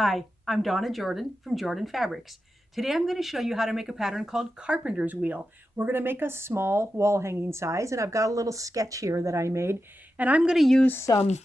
Hi, I'm Donna Jordan from Jordan Fabrics. Today I'm going to show you how to make a pattern called Carpenter's Wheel. We're going to make a small wall hanging size, and I've got a little sketch here that I made. And I'm going to use some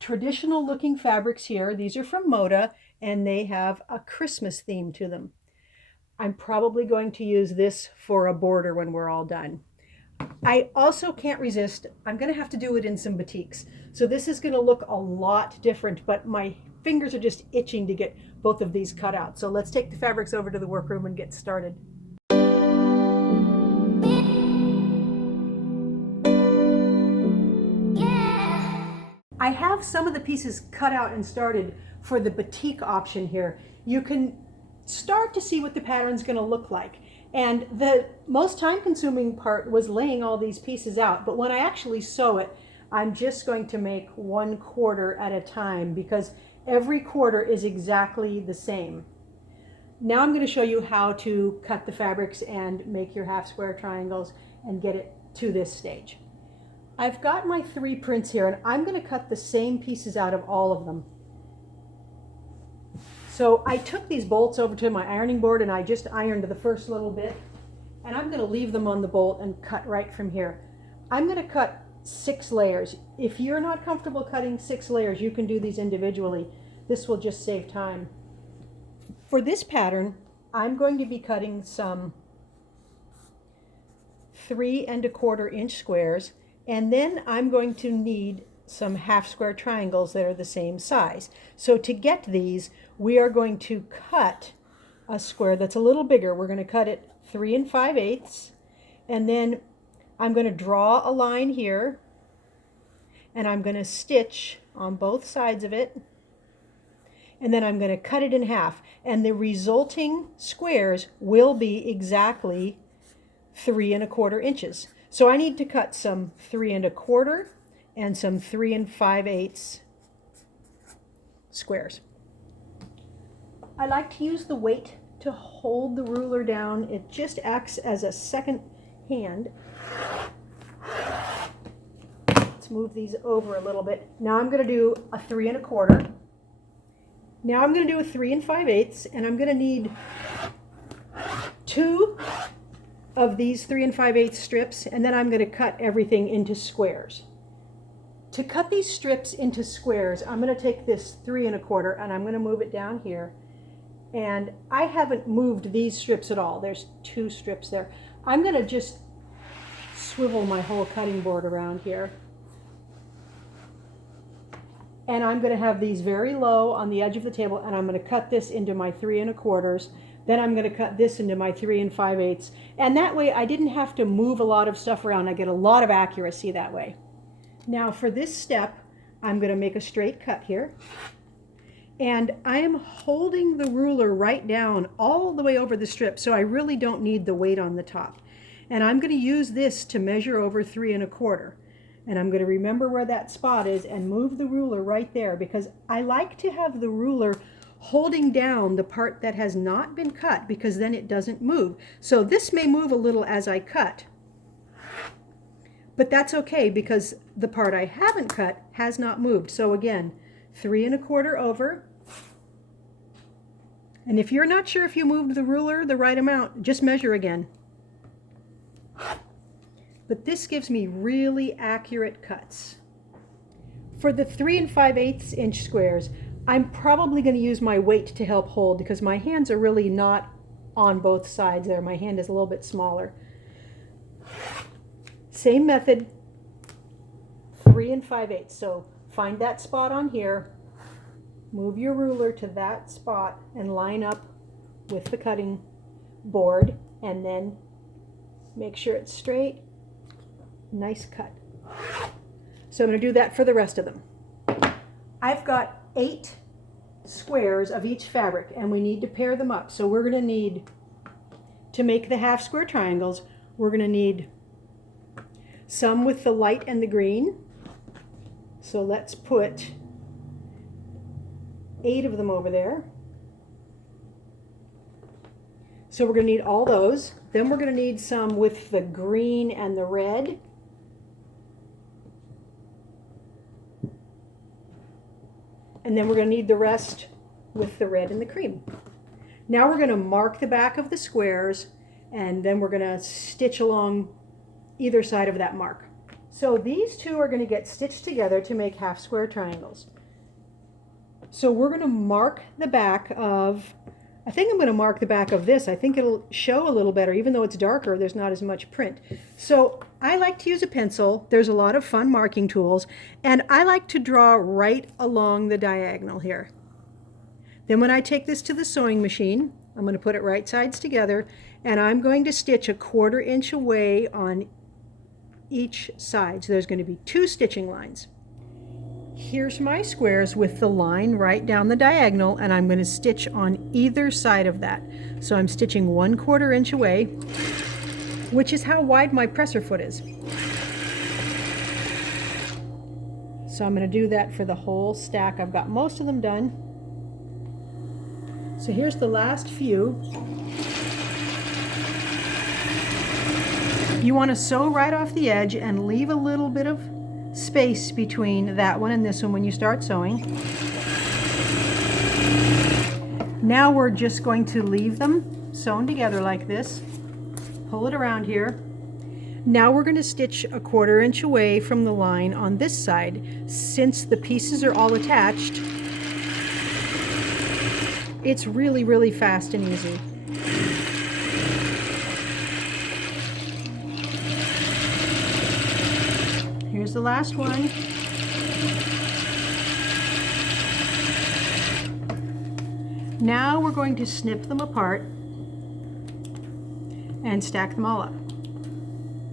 traditional looking fabrics here. These are from Moda, and they have a Christmas theme to them. I'm probably going to use this for a border when we're all done. I also can't resist, I'm going to have to do it in some batiks. So this is going to look a lot different, but my fingers are just itching to get both of these cut out. So let's take the fabrics over to the workroom and get started. I have some of the pieces cut out and started for the batik option here. You can start to see what the pattern's going to look like. And the most time-consuming part was laying all these pieces out. But when I actually sew it, I'm just going to make 1/4 at a time because every quarter is exactly the same. Now I'm going to show you how to cut the fabrics and make your half square triangles and get it to this stage. I've got my 3 prints here, and I'm going to cut the same pieces out of all of them. So I took these bolts over to my ironing board and I just ironed the first little bit, and I'm going to leave them on the bolt and cut right from here. I'm going to cut 6 layers. If you're not comfortable cutting 6 layers, you can do these individually. This will just save time. For this pattern, I'm going to be cutting some 3 1/4 inch squares, and then I'm going to need some half square triangles that are the same size. So to get these, we are going to cut a square that's a little bigger. We're going to cut it 3 5/8, and then I'm going to draw a line here, and I'm going to stitch on both sides of it, and then I'm going to cut it in half, and the resulting squares will be exactly 3 1/4 inches. So I need to cut some 3 1/4 and some 3 5/8 squares. I like to use the weight to hold the ruler down. It just acts as a second hand. Let's move these over a little bit. Now I'm going to do a 3 1/4. Now I'm going to do a 3 5/8, and I'm going to need 2 of these 3 5/8 strips, and then I'm going to cut everything into squares. To cut these strips into squares, I'm going to take this 3 1/4 and I'm going to move it down here. And I haven't moved these strips at all. There's 2 strips there. I'm going to just swivel my whole cutting board around here. And I'm going to have these very low on the edge of the table, and I'm going to cut this into my 3 1/4. Then I'm going to cut this into my 3 5/8. And that way I didn't have to move a lot of stuff around. I get a lot of accuracy that way. Now for this step, I'm going to make a straight cut here. And I am holding the ruler right down all the way over the strip, so I really don't need the weight on the top. And I'm going to use this to measure over 3 1/4. And I'm going to remember where that spot is and move the ruler right there, because I like to have the ruler holding down the part that has not been cut, because then it doesn't move. So this may move a little as I cut, but that's okay because the part I haven't cut has not moved. So again, 3 1/4 over. And if you're not sure if you moved the ruler the right amount, just measure again. But this gives me really accurate cuts. For the 3 5/8 inch squares, I'm probably going to use my weight to help hold because my hands are really not on both sides there. My hand is a little bit smaller. Same method, 3 5/8. So find that spot on here, move your ruler to that spot and line up with the cutting board, and then make sure it's straight. Nice cut. So I'm going to do that for the rest of them. I've got 8 squares of each fabric, and we need to pair them up. So we're going to need, to make the half square triangles, we're going to need some with the light and the green. So let's put 8 of them over there. So we're going to need all those. Then we're going to need some with the green and the red. And then we're going to need the rest with the red and the cream. Now we're going to mark the back of the squares, and then we're going to stitch along either side of that mark. So these two are going to get stitched together to make half square triangles. So we're going to mark the back of, I think I'm going to mark the back of this. I think it'll show a little better. Even though it's darker, there's not as much print. So I like to use a pencil. There's a lot of fun marking tools, and I like to draw right along the diagonal here. Then when I take this to the sewing machine, I'm going to put it right sides together, and I'm going to stitch a 1/4 inch away on each side. So there's going to be 2 stitching lines. Here's my squares with the line right down the diagonal, and I'm going to stitch on either side of that. So I'm stitching 1/4 inch away, which is how wide my presser foot is. So I'm going to do that for the whole stack. I've got most of them done. So here's the last few. You want to sew right off the edge and leave a little bit of space between that one and this one when you start sewing. Now we're just going to leave them sewn together like this. Pull it around here. Now we're going to stitch a 1/4 inch away from the line on this side. Since the pieces are all attached, it's really, really fast and easy. Here's the last one. Now we're going to snip them apart and stack them all up.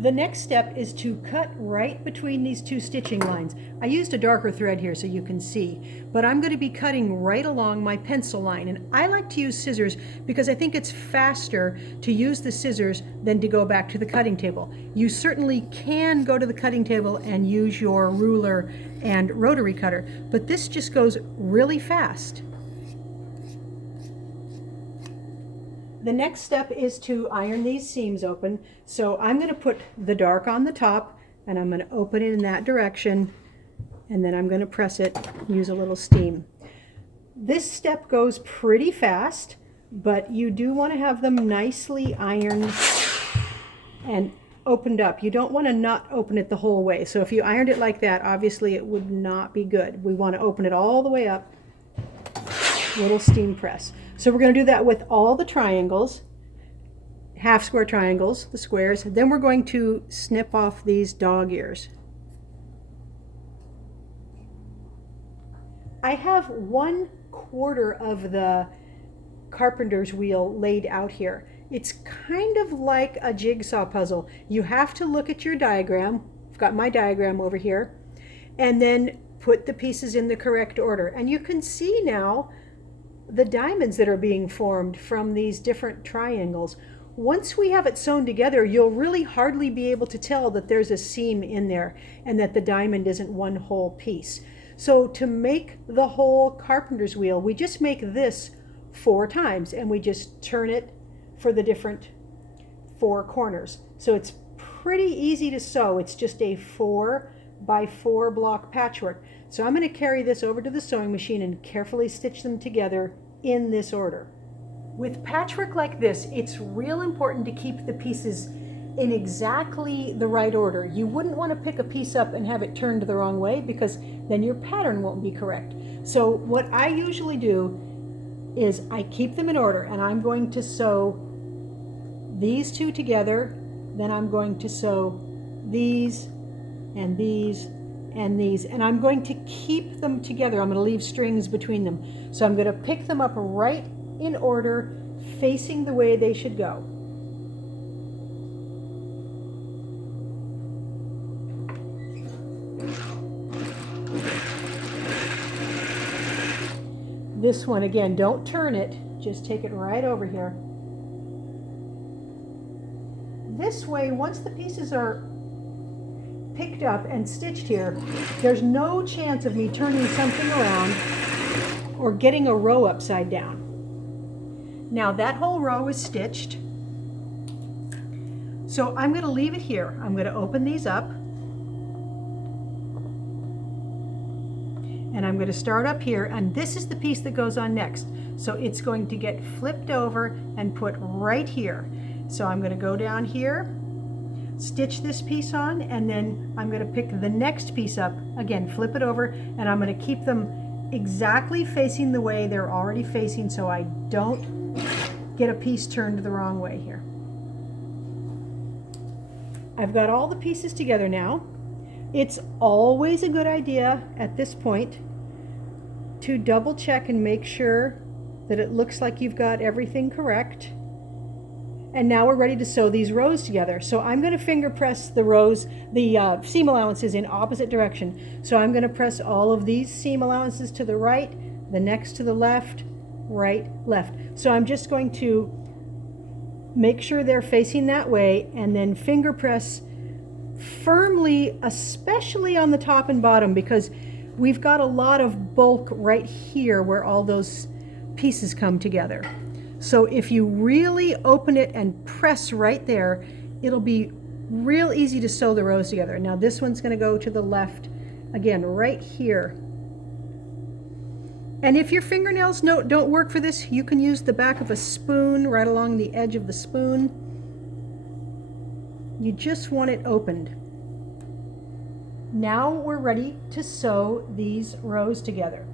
The next step is to cut right between these 2 stitching lines. I used a darker thread here so you can see, but I'm going to be cutting right along my pencil line, and I like to use scissors because I think it's faster to use the scissors than to go back to the cutting table. You certainly can go to the cutting table and use your ruler and rotary cutter, but this just goes really fast. The next step is to iron these seams open. So I'm going to put the dark on the top, and I'm going to open it in that direction, and then I'm going to press it, use a little steam. This step goes pretty fast, but you do want to have them nicely ironed and opened up. You don't want to not open it the whole way. So if you ironed it like that, obviously it would not be good. We want to open it all the way up. Little steam press. So we're going to do that with all the triangles, half square triangles, the squares. Then we're going to snip off these dog ears. I have 1/4 of the carpenter's wheel laid out here. It's kind of like a jigsaw puzzle. You have to look at your diagram. I've got my diagram over here, and then put the pieces in the correct order. And you can see now the diamonds that are being formed from these different triangles. Once we have it sewn together, you'll really hardly be able to tell that there's a seam in there and that the diamond isn't one whole piece. So to make the whole carpenter's wheel, we just make this 4 times, and we just turn it for the different 4 corners. So it's pretty easy to sew. It's just a 4 by 4 block patchwork. So I'm going to carry this over to the sewing machine and carefully stitch them together in this order. With patchwork like this, it's real important to keep the pieces in exactly the right order. You wouldn't want to pick a piece up and have it turned the wrong way, because then your pattern won't be correct. So what I usually do is I keep them in order, and I'm going to sew these 2 together, then I'm going to sew these and these and these, and I'm going to keep them together. I'm going to leave strings between them. So I'm going to pick them up right in order, facing the way they should go. This one, again, don't turn it, just take it right over here. This way, once the pieces are picked up and stitched here, there's no chance of me turning something around or getting a row upside down. Now that whole row is stitched, so I'm going to leave it here. I'm going to open these up, And I'm going to start up here, and this is the piece that goes on next. So it's going to get flipped over and put right here. So I'm going to go down here, stitch this piece on, and then I'm going to pick the next piece up, again flip it over, and I'm going to keep them exactly facing the way they're already facing so I don't get a piece turned the wrong way here. I've got all the pieces together now. It's always a good idea at this point to double check and make sure that it looks like you've got everything correct. And now we're ready to sew these rows together. So I'm going to finger press the rows, the seam allowances in opposite direction. So I'm going to press all of these seam allowances to the right, the next to the left, right, left. So I'm just going to make sure they're facing that way and then finger press firmly, especially on the top and bottom, because we've got a lot of bulk right here where all those pieces come together. So if you really open it and press right there, it'll be real easy to sew the rows together. Now this one's going to go to the left, again right here. And if your fingernails don't work for this, you can use the back of a spoon right along the edge of the spoon. You just want it opened. Now we're ready to sew these rows together.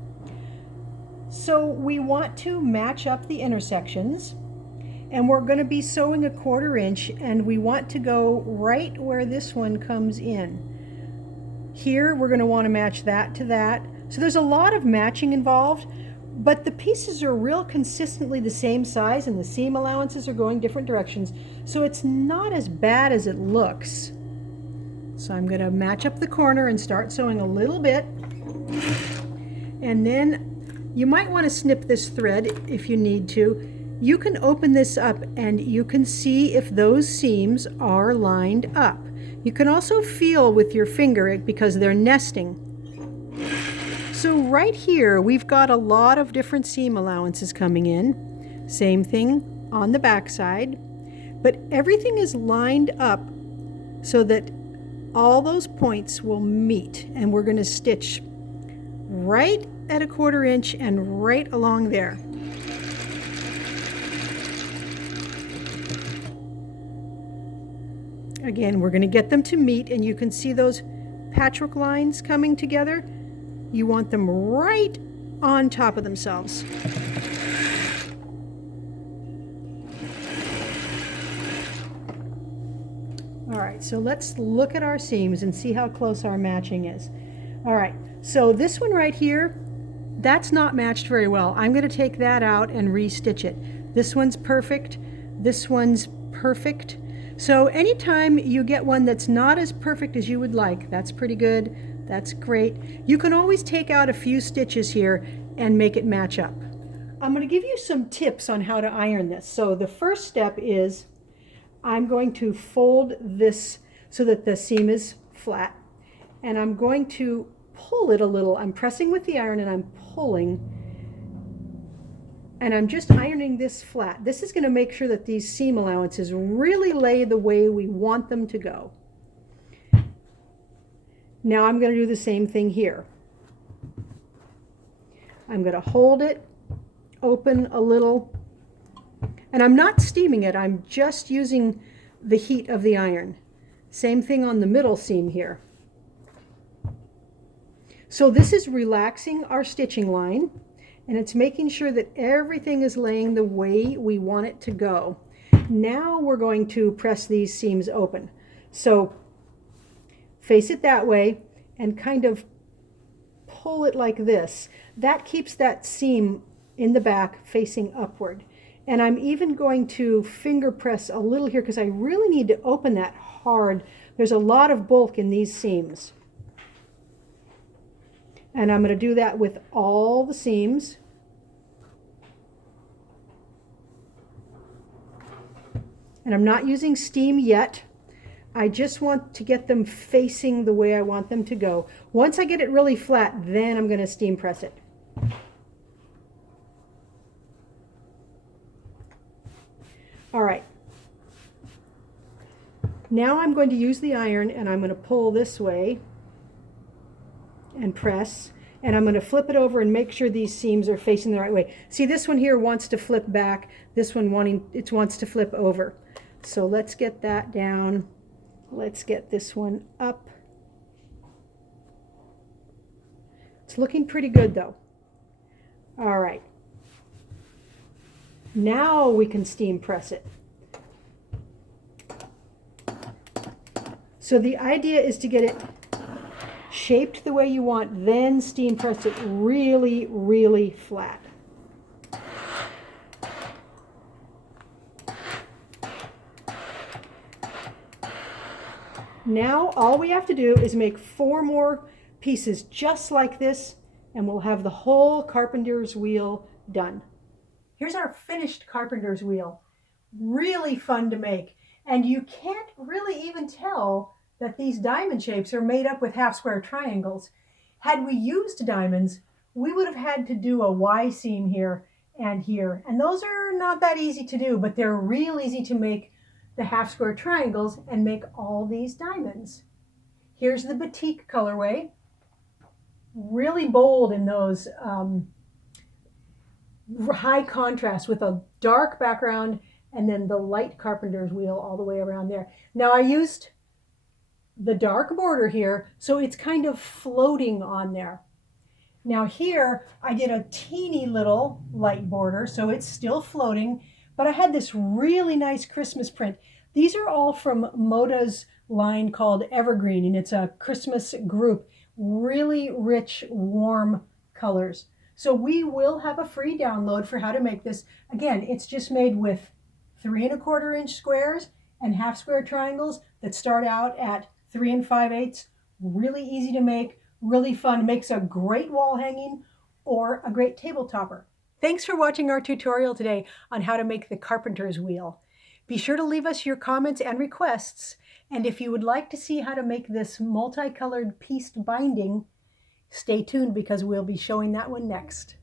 So we want to match up the intersections, and we're going to be sewing 1/4 inch, and we want to go right where this one comes in. Here we're going to want to match that to that. So there's a lot of matching involved, but the pieces are real consistently the same size and the seam allowances are going different directions, so it's not as bad as it looks. So I'm going to match up the corner and start sewing a little bit, and then you might want to snip this thread if you need to. You can open this up and you can see if those seams are lined up. You can also feel with your finger because they're nesting. So right here we've got a lot of different seam allowances coming in. Same thing on the back side, but everything is lined up so that all those points will meet, and we're going to stitch right at 1/4 inch and right along there. Again, we're going to get them to meet, and you can see those patchwork lines coming together. You want them right on top of themselves. All right, so let's look at our seams and see how close our matching is. All right, so this one right here, that's not matched very well. I'm going to take that out and re-stitch it. This one's perfect. This one's perfect. So anytime you get one that's not as perfect as you would like, that's pretty good. That's great. You can always take out a few stitches here and make it match up. I'm going to give you some tips on how to iron this. So the first step is I'm going to fold this so that the seam is flat, and I'm going to pull it a little. I'm pressing with the iron and I'm pulling, and I'm just ironing this flat. This is going to make sure that these seam allowances really lay the way we want them to go. Now I'm going to do the same thing here. I'm going to hold it, open a little, and I'm not steaming it, I'm just using the heat of the iron. Same thing on the middle seam here. So this is relaxing our stitching line, and it's making sure that everything is laying the way we want it to go. Now we're going to press these seams open. So face it that way and kind of pull it like this. That keeps that seam in the back facing upward. And I'm even going to finger press a little here because I really need to open that hard. There's a lot of bulk in these seams. And I'm going to do that with all the seams. And I'm not using steam yet. I just want to get them facing the way I want them to go. Once I get it really flat, then I'm going to steam press it. All right. Now I'm going to use the iron, and I'm going to pull this way and press. and I'm going to flip it over and make sure these seams are facing the right way. See, this one here wants to flip back, this one wants to flip over. So let's get that down. Let's get this one up. It's looking pretty good though. All right. Now we can steam press it. So the idea is to get it shaped the way you want, then steam press it really, really flat. Now all we have to do is make 4 more pieces just like this, and we'll have the whole carpenter's wheel done. Here's our finished carpenter's wheel. Really fun to make, and you can't really even tell that these diamond shapes are made up with half square triangles. Had we used diamonds, we would have had to do a Y seam here, and those are not that easy to do, but they're real easy to make the half square triangles and make all these diamonds. Here's the Batik colorway, really bold in those high contrast with a dark background and then the light carpenter's wheel all the way around there. Now I used the dark border here, so it's kind of floating on there. Now here I did a teeny little light border, so it's still floating, but I had this really nice Christmas print. These are all from Moda's line called Evergreen, and it's a Christmas group. Really rich, warm colors. So we will have a free download for how to make this. Again, it's just made with 3 1/4 inch squares and half square triangles that start out at 3 5/8. Really easy to make, really fun. Makes a great wall hanging or a great table topper. Thanks for watching our tutorial today on how to make the carpenter's wheel. Be sure to leave us your comments and requests. And if you would like to see how to make this multicolored pieced binding, stay tuned because we'll be showing that one next.